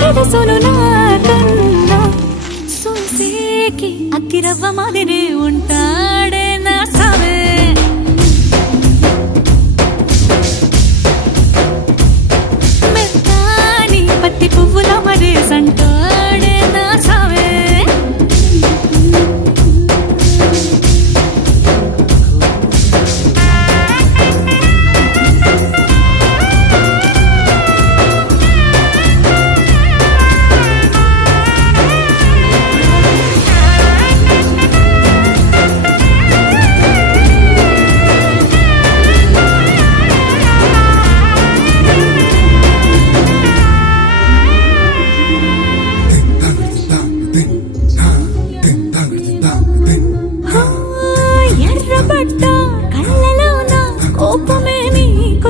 తెలుసును నాకన్నా సూసేకి అగ్గిరవ్వ మాదిరి ఉంటాడే నా సావే మెత్తాని పత్తి పువ్వుల మరి సంటాడే నా సావే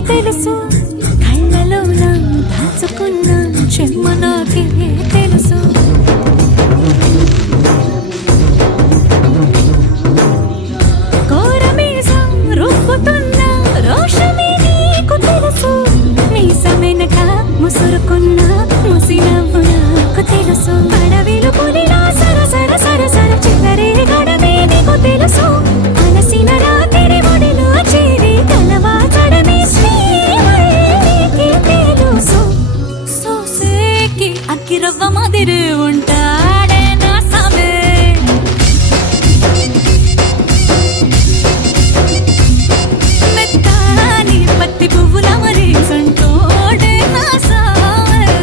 తెలుసు కళ్ళలోన దాచుకున్న చెమ్మ నాకే తెలుసు కోరమీసం రుబ్బుతున్న రోషమే నీకు తెలుసు మీసమెనక ముసురుకున్న ముసినవ్వు నాకు తెలుసు అడవిలు పులిలా సరసర సరసర చివరే గడమే నీకు తెలుసు అలసిన రాత్రి ఒడిలో చేరి తలవాచడమే అగ్గిరవ్వ మాదిరి ఉంటాడే నా సామే మెత్తాని పత్తి పువ్వుల మరి సంటోడే నా సామే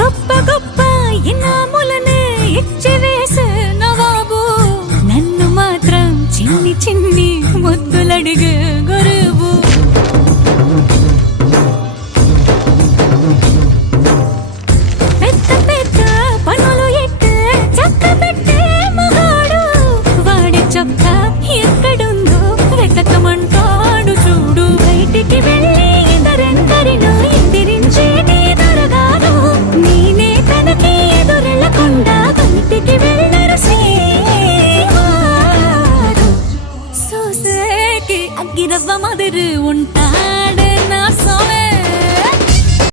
గొప్ప గొప్ప ఇనాములనే ఇచ్చి వేసే నవాబు నన్ను మాత్రం చిన్ని చిన్ని ముద్దులడిగే గురువు పెద్ద పెద్ద పనులు ఎట్టే చక్క పెట్టే మగాడు వాడి చొక్క ఎక్కడుందో వెతకమంటాడు చూడు బయటికి వెళ్ళి ఇద్దరెందరినో ఎదిరించేటి దొరగారు నేనే తనకి ఎదురెళ్ళకుండా బయటికి వెళ్ళరు శ్రీవారు సూసేకి అగ్గిరవ్వ మాదిరి ఉంటా